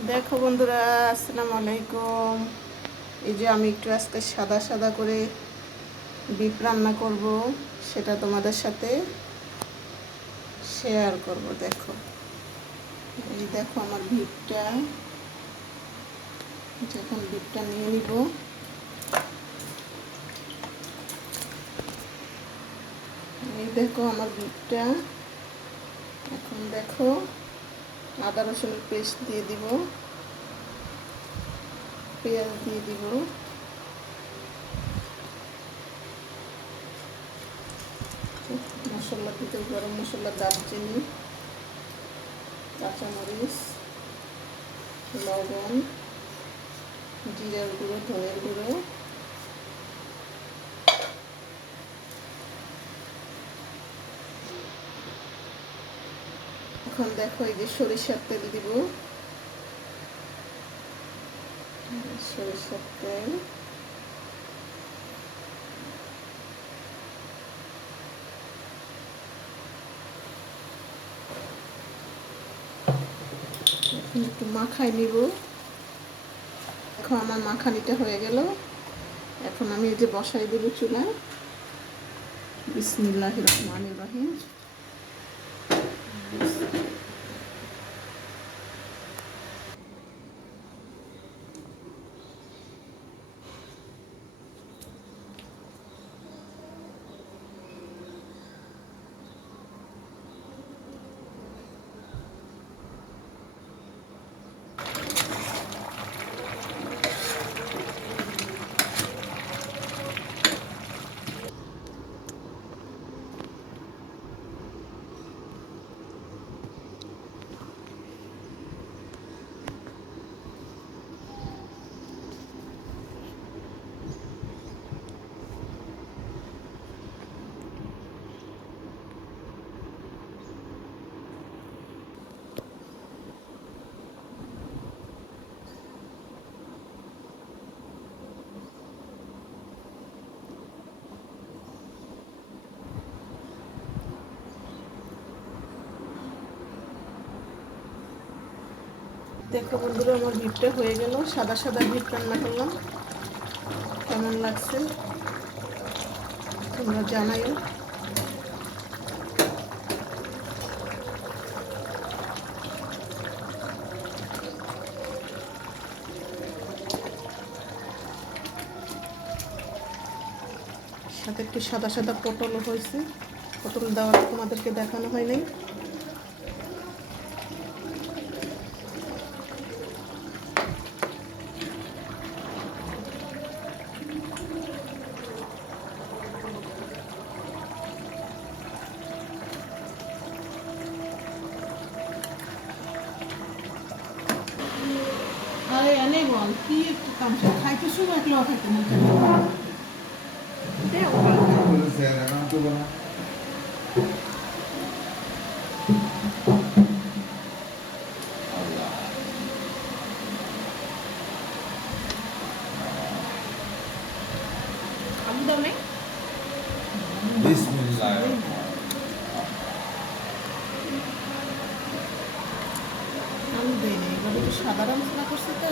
দেখো বন্ধুরা, আসসালামু আলাইকুম। এই যে আমি একটু আজকে সাদা সাদা করে বিফ রান্না করব, সেটা তোমাদের সাথে শেয়ার করব। দেখো, এই দেখো আমার বিফটা। যখন বিফটা নিয়ে নিব, এই দেখো আমার বিফটা। এখন দেখো আদা রসুনের পেস্ট দিয়ে দিব, পেঁয়াজ দিয়ে দিব, মশলা দিতে গরম মশলা, দারচিনি, কাঁচামরিচ, লবণ, জিরার গুঁড়ো, ধনের গুঁড়ো। এখন দেখো এই যে সরিষার তেল দিব, সরিষার তেল। এখন একটু মাখাই নিব। এখন আমার মাখানিটা হয়ে গেল। এখন আমি এই যে বসাই দেব চুলা। বিসমিল্লাহির রহমানির রহিম। দেখো বন্ধুরা, আমার বিফটা হয়ে গেল। সাদা সাদা বিফ রান্না করলাম। কেমন লাগছে তোমরা জানাইও। সাথে একটু সাদা সাদা পটলও হয়েছে। পটল দেওয়াটা তোমাদেরকে দেখানো হয় নাই। আরে এনে বল কি একটু কাম খাইতে শুরু একলো খাইতে মন চাই আলু দাও নাই বিসমিল্লাহ। আলু দেয় না, এবার একটু সাদা মশলা করছে তো।